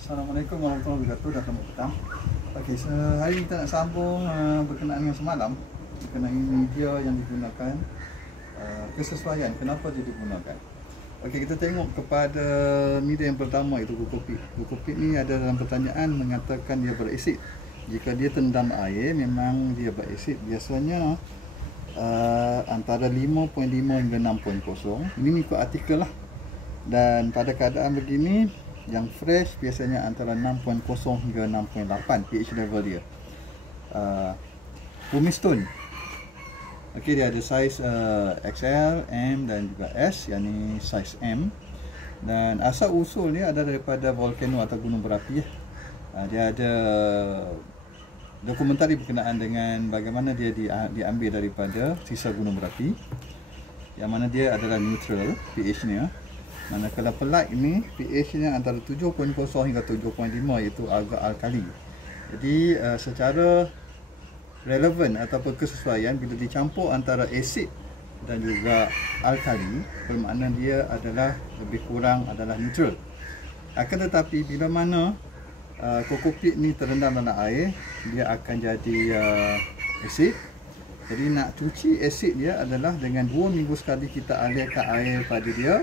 Assalamualaikum warahmatullahi wabarakatuh dan selamat petang. Okey, hari ini kita nak sambung berkenaan dengan semalam berkenaan media yang digunakan, kesesuaian kenapa dia digunakan. Okey, kita tengok kepada media yang pertama, itu Gukopit. Gukopit ni ada dalam pertanyaan mengatakan dia berasid. Jika dia tendam air memang dia berasid. Biasanya antara 5.5 hingga 6.0. Ini mengikut artikel lah. Dan pada keadaan begini, yang fresh biasanya antara 6.0 hingga 6.8 pH level dia. Pumice stone, okey, dia ada saiz XL, M dan juga S, yang ni saiz M. Dan asal usul ni ada daripada volcano atau gunung berapi. Dia ada dokumentari berkenaan dengan bagaimana dia diambil daripada sisa gunung berapi, yang mana dia adalah neutral pH nya. Manakala pelat ini pH nya antara 7.0 hingga 7.5, iaitu agak alkali. Jadi secara relevan ataupun kesesuaian, bila dicampur antara asid dan juga alkali, bermakna dia adalah lebih kurang adalah neutral. Akan tetapi bila mana kokopit ni terendam dalam air, dia akan jadi asid. Jadi nak cuci asid dia adalah dengan 2 minggu sekali kita alirkan air pada dia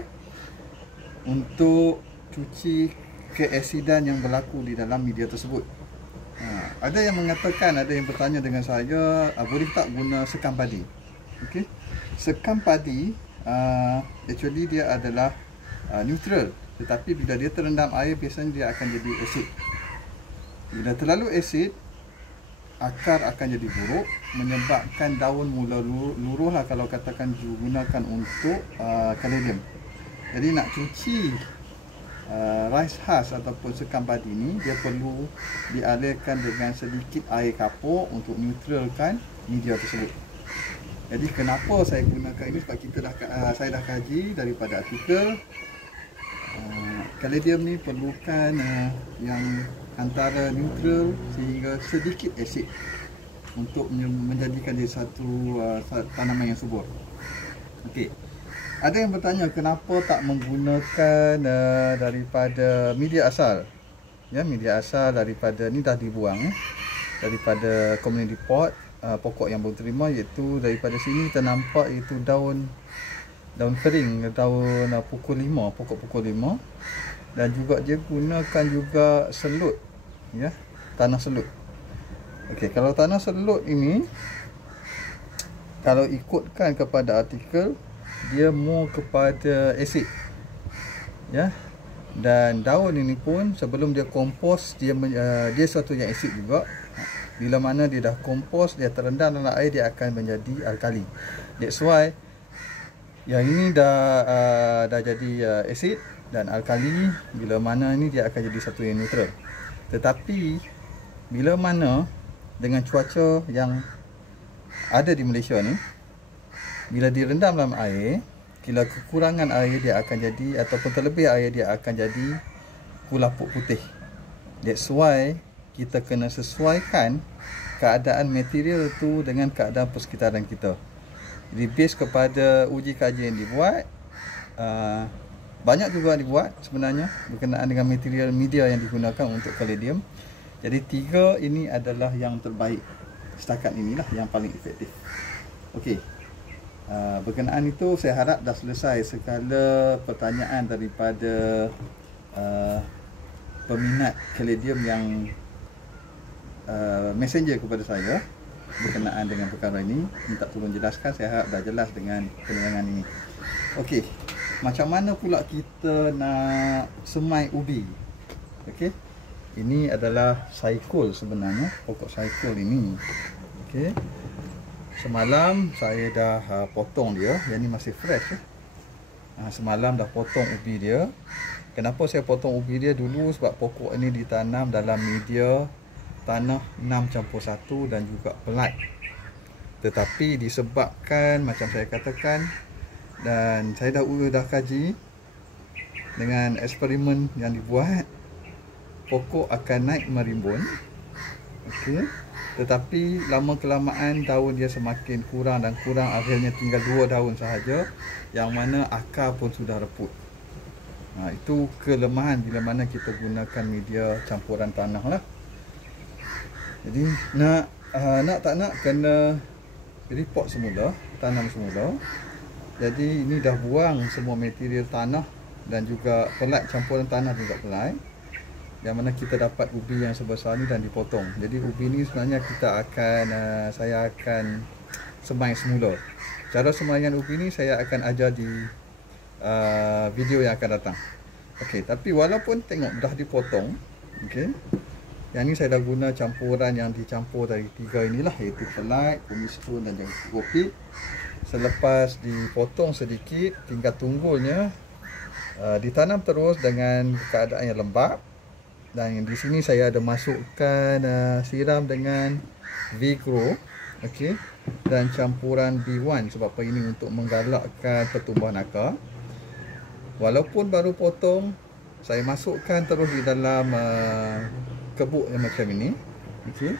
untuk cuci keasidan yang berlaku di dalam media tersebut. Ada yang mengatakan, ada yang bertanya dengan saya, boleh tak guna sekam padi? Okay. Sekam padi actually dia adalah neutral, tetapi bila dia terendam air biasanya dia akan jadi asid. Bila terlalu asid, akar akan jadi buruk, menyebabkan daun mula luruh lah kalau katakan digunakan untuk caladium. Jadi nak cuci rice husk ataupun sekam padi ni, dia perlu dialirkan dengan sedikit air kapur untuk neutralkan media tersebut. Jadi kenapa saya gunakan ini? Sebab saya dah kaji daripada artikel, caladium ni perlukan yang antara neutral sehingga sedikit asid untuk menjadikan dia satu tanaman yang subur. Okey. Ada yang bertanya kenapa tak menggunakan daripada media asal. Ya, media asal daripada ni dah dibuang daripada community pot, pokok yang belum terima, iaitu daripada sini kita nampak iaitu daun kering, daun pukul 5, pokok pukul 5. Dan juga dia gunakan juga selut, ya, tanah selut. Okey, kalau tanah selut ini, kalau ikutkan kepada artikel, dia more kepada asid, ya. Dan daun ini pun sebelum dia kompos, dia suatu yang asid juga. Bila mana dia dah kompos, dia terendam dalam air, dia akan menjadi alkali. That's why yang ini dah jadi asid dan alkali. Bila mana ini dia akan jadi satu yang neutral. Tetapi bila mana dengan cuaca yang ada di Malaysia ni, bila direndam dalam air, bila kekurangan air dia akan jadi, ataupun terlebih air dia akan jadi kulapuk putih. That's why kita kena sesuaikan keadaan material tu dengan keadaan persekitaran kita. Jadi base kepada uji kajian yang dibuat, banyak juga dibuat sebenarnya berkenaan dengan material media yang digunakan untuk caladium. Jadi 3 ini adalah yang terbaik setakat inilah, yang paling efektif. Okey. Berkenaan itu saya harap dah selesai segala pertanyaan daripada peminat caladium yang messenger kepada saya berkenaan dengan perkara ini. Minta tolong jelaskan, saya harap dah jelas dengan penerangan ini. Okey, macam mana pula kita nak semai ubi? Okey, ini adalah saikul sebenarnya, pokok saikul ini. Okey, semalam saya dah potong dia. Yang ni masih fresh. Semalam dah potong ubi dia. Kenapa saya potong ubi dia dulu? Sebab pokok ini ditanam dalam media tanah 6+1 dan juga pelat. Tetapi disebabkan macam saya katakan, dan saya dah kaji dengan eksperimen yang dibuat, pokok akan naik merimbun. Okey. Tetapi lama kelamaan daun dia semakin kurang dan kurang, akhirnya tinggal 2 daun sahaja, yang mana akar pun sudah reput. Itu kelemahan bila mana kita gunakan media campuran tanah lah. Jadi nak tak nak kena repot semula, tanam semula. Jadi ini dah buang semua material tanah dan juga pelat campuran tanah juga pelai. Yang mana kita dapat ubi yang sebesar ni dan dipotong. Jadi ubi ni sebenarnya saya akan semai semula. Cara semaian ubi ni saya akan ajar di video yang akan datang. Okey, tapi walaupun tengok dah dipotong, okey. Yang ni saya dah guna campuran yang dicampur dari 3 inilah, iaitu pelat, kumis stone dan juga kopi. Selepas dipotong sedikit, tinggal tunggulnya ditanam terus dengan keadaan yang lembap. Dan di sini saya ada masukkan siram dengan V-Grow, okey, dan campuran B1 sebab apa ini untuk menggalakkan pertumbuhan akar. Walaupun baru potong, saya masukkan terus di dalam kebuk yang macam ini, okey,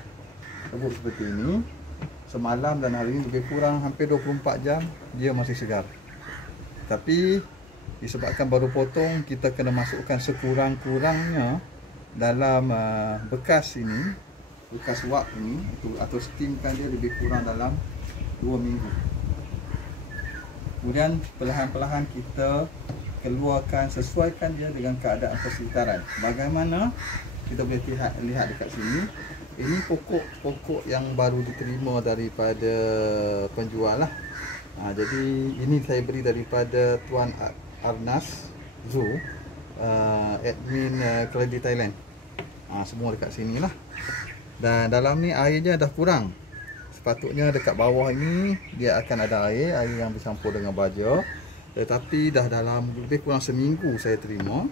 kebuk seperti ini. Semalam dan hari ini lebih kurang hampir 24 jam dia masih segar. Tapi disebabkan baru potong, kita kena masukkan sekurang-kurangnya dalam bekas ini, bekas wak ini atau steamkan dia lebih kurang dalam 2 minggu. Kemudian perlahan-perlahan kita keluarkan, sesuaikan dia dengan keadaan persekitaran. Bagaimana kita boleh lihat dekat sini, ini pokok-pokok yang baru diterima daripada penjual lah. Jadi ini saya beri daripada Tuan Arnas Zoo, admin Keladi Thailand. Semua dekat sini lah. Dan dalam ni airnya dah kurang. Sepatutnya dekat bawah ini dia akan ada air yang bercampur dengan baja. Tetapi dah dalam lebih kurang seminggu saya terima.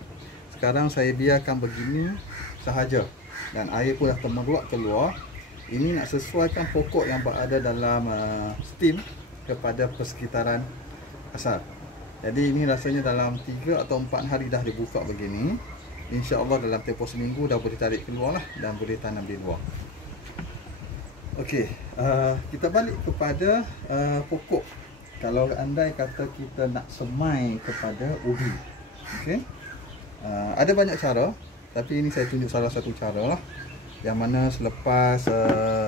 Sekarang saya biarkan begini sahaja. Dan air pun dah termeluap keluar. Ini nak sesuaikan pokok yang berada dalam steam kepada persekitaran asal. Jadi ini rasanya dalam 3 atau 4 hari dah dibuka begini. InsyaAllah dalam tempoh seminggu dah boleh tarik keluar lah dan boleh tanam di luar. Okey, kita balik kepada pokok. Kalau andai kata kita nak semai kepada ubi, okey, ada banyak cara, tapi ini saya tunjuk salah satu cara lah. Yang mana selepas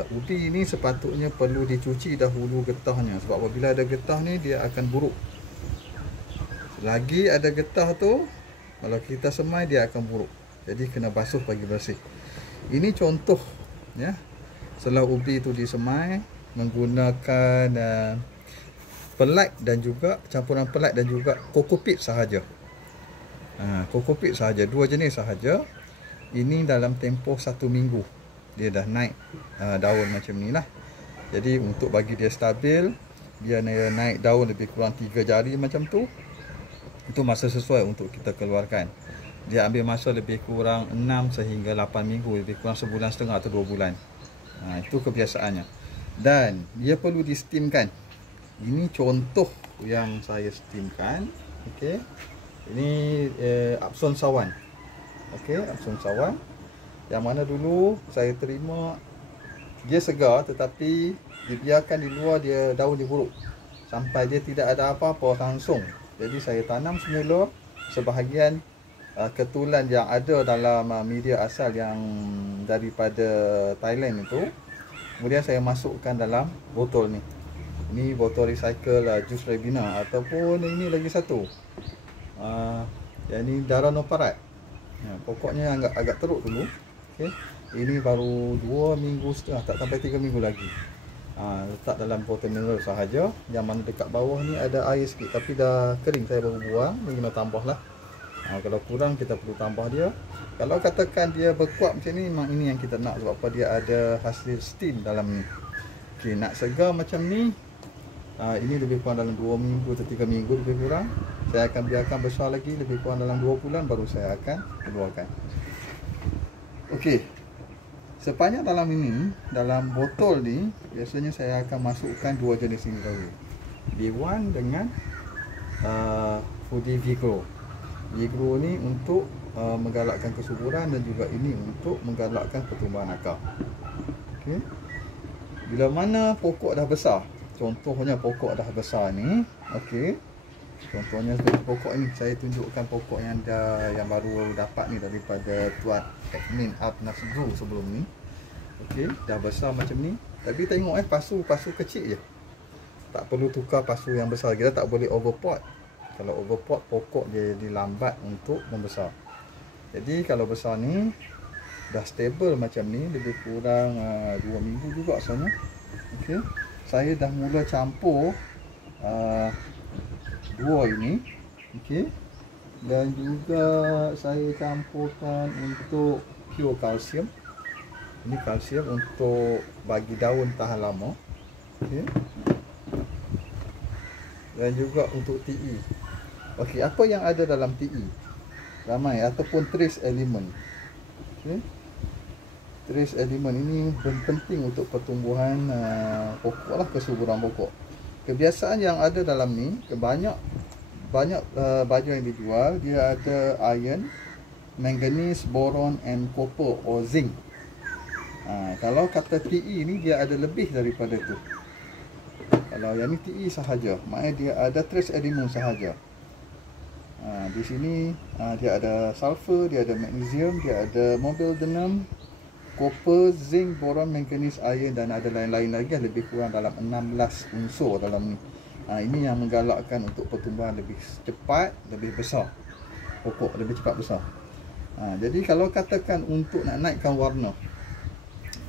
ubi ini sepatutnya perlu dicuci dahulu getahnya. Sebab apabila ada getah ni dia akan buruk. Lagi ada getah tu, kalau kita semai dia akan buruk. Jadi kena basuh bagi bersih. Ini contoh ya. Setelah ubi itu disemai menggunakan pelat dan juga campuran pelat dan juga kokopit sahaja. Kokopit sahaja, 2 jenis sahaja. Ini dalam tempoh 1 minggu dia dah naik daun macam ni lah. Jadi untuk bagi dia stabil, dia naik daun lebih kurang 3 jari macam tu, itu masa sesuai untuk kita keluarkan. Dia ambil masa lebih kurang 6 sehingga 8 minggu, lebih kurang sebulan setengah atau 2 bulan. Itu kebiasaannya. Dan dia perlu di steamkan. Ini contoh yang saya steamkan. Okey. Ini Apson sawan. Okey, Apson sawan. Yang mana dulu saya terima dia segar, tetapi dibiarkan di luar dia daun dia buruk sampai dia tidak ada apa-apa langsung. Jadi saya tanam semula sebahagian ketulan yang ada dalam media asal yang daripada Thailand itu. Kemudian saya masukkan dalam botol ni. Ini botol recycle jus Ribena, ataupun ini lagi satu. Yang ini darah noparat. Pokoknya agak teruk dulu. Okay. Ini baru 2 minggu setengah, tak sampai 3 minggu lagi. Letak dalam botol mineral sahaja. Yang mana dekat bawah ni ada air sikit, tapi dah kering, saya baru buang. Ni kena tambah lah. Kalau kurang kita perlu tambah dia. Kalau katakan dia berkuat macam ni, memang ini yang kita nak. Sebab apa, dia ada hasil steam dalam ni. Okay, nak segar macam ni, ini lebih kurang dalam 2 minggu atau 3 minggu lebih kurang. Saya akan biarkan besar lagi, lebih kurang dalam 2 bulan baru saya akan keluarkan. Okey, sepanjang dalam ini, dalam botol ni, biasanya saya akan masukkan 2 jenis ini dahulu. B1 dengan Foodie V-Grow. V-Grow ni untuk menggalakkan kesuburan dan juga ini untuk menggalakkan pertumbuhan akar. Okey. Bila mana pokok dah besar, contohnya pokok dah besar ni, okey, Contohnya seperti pokok ini, saya tunjukkan pokok yang baru dapat ni daripada tuan admin Abnas Group sebelum ni. Okey, dah besar macam ni. Tapi tengok pasu kecil je. Tak perlu tukar pasu yang besar. Kita tak boleh overpot. Kalau overpot, pokok dia jadi lambat untuk membesar. Jadi kalau besar ni dah stable macam ni, lebih kurang 2 minggu juga asalnya. Okey, saya dah mula campur dua ini. Okey, dan juga saya campurkan untuk pure kalsium. Ini kalsium untuk bagi daun tahan lama. Okey, dan juga untuk TE. Okey, apa yang ada dalam TE? Ramai, ataupun trace element. Okey, trace element ini penting untuk pertumbuhan pokok lah, kesuburan pokok. Kebiasaan yang ada dalam ni, banyak baju yang dijual, dia ada iron, manganese, boron and copper or zinc. Kalau kata TE ni dia ada lebih daripada tu. Kalau yang ni TE sahaja, maknanya dia ada trace element sahaja. Di sini dia ada sulfur, dia ada magnesium, dia ada molybdenum, copper, zinc, boron, manganese, iron dan ada lain-lain lagi, lebih kurang dalam 16 unsur dalam ni. Ini yang menggalakkan untuk pertumbuhan lebih cepat, lebih besar. Pokok lebih cepat besar. Jadi kalau katakan untuk nak naikkan warna,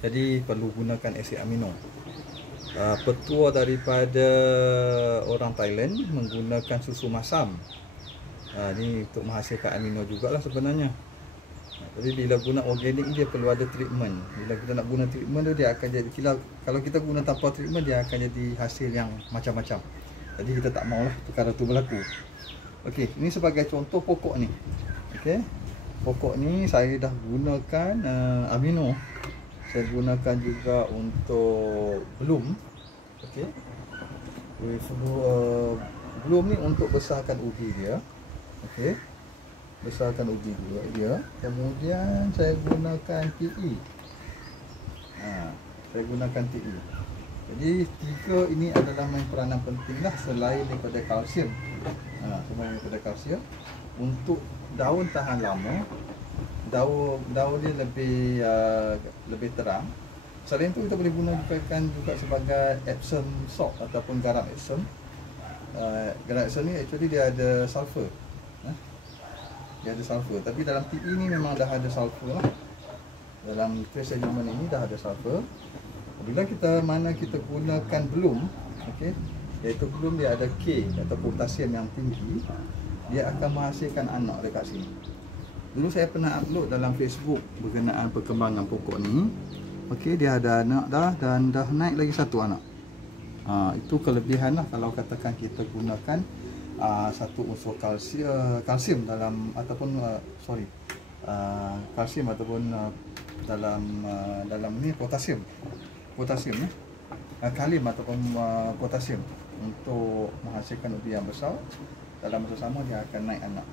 jadi perlu gunakan asid amino. Petua daripada orang Thailand menggunakan susu masam. Ini untuk menghasilkan amino jugalah sebenarnya. Tapi bila guna organik dia perlu ada treatment. Bila kita nak guna treatment tu, dia akan jadi, kalau kita guna tanpa treatment, dia akan jadi hasil yang macam-macam. Jadi kita tak maulah perkara tu berlaku. Okey, ini sebagai contoh pokok ni. Okey, pokok ni saya dah gunakan amino. Saya gunakan juga untuk bloom. Okey, bloom ni untuk besarkan ubi dia. Okey, besarkan ubi dia. Kemudian saya gunakan TE. Saya gunakan TE. Jadi tiga ini adalah main peranan penting lah, selain daripada kalsium. Selain daripada kalsium, untuk daun tahan lama, daun dia lebih terang. Selain itu kita boleh gunakan juga sebagai Epsom salt ataupun garam Epsom. Garam Epsom ni actually dia ada sulfur. Dia ada sulfur, tapi dalam TE ni memang dah ada sulfur lah. Dalam trace element ini dah ada sulfur. Bila kita gunakan bloom, okey, iaitu bloom dia ada K atau potasium yang tinggi, dia akan menghasilkan anak dekat sini. Dulu saya pernah upload dalam Facebook berkenaan perkembangan pokok ni. Okey, dia ada anak dah dan dah naik lagi satu anak. Itu kelebihan lah kalau katakan kita gunakan satu unsur kalsium dalam ataupun kalsium ataupun dalam ni potasium ya, kalim ataupun potasium untuk menghasilkan ubi yang besar. Dalam masa sama dia akan naik anak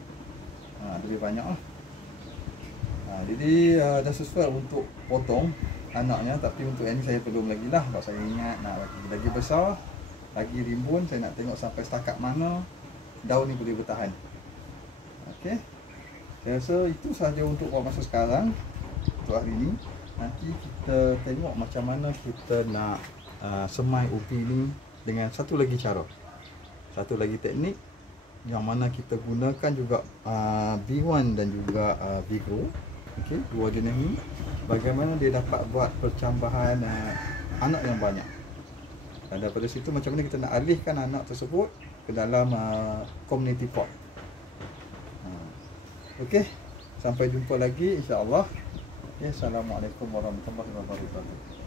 lebih banyak lah. Jadi dah sesuai untuk potong anaknya, tapi untuk yang ni saya belum lagi lah, sebab saya ingat nak lagi besar, lagi rimbun. Saya nak tengok sampai setakat mana daun ni boleh bertahan. Okey, saya rasa itu sahaja untuk masa sekarang, untuk hari ni. Nanti kita tengok macam mana kita nak semai ubi ni dengan satu lagi cara, satu lagi teknik yang mana kita gunakan juga B1 dan juga Vigro. Okey, dua jenis ni, bagaimana dia dapat buat percambahan anak yang banyak. Dan daripada situ macam mana kita nak alihkan anak tersebut ke dalam community pot. Okey, sampai jumpa lagi insya-Allah. Okay, Assalamualaikum warahmatullahi wabarakatuh.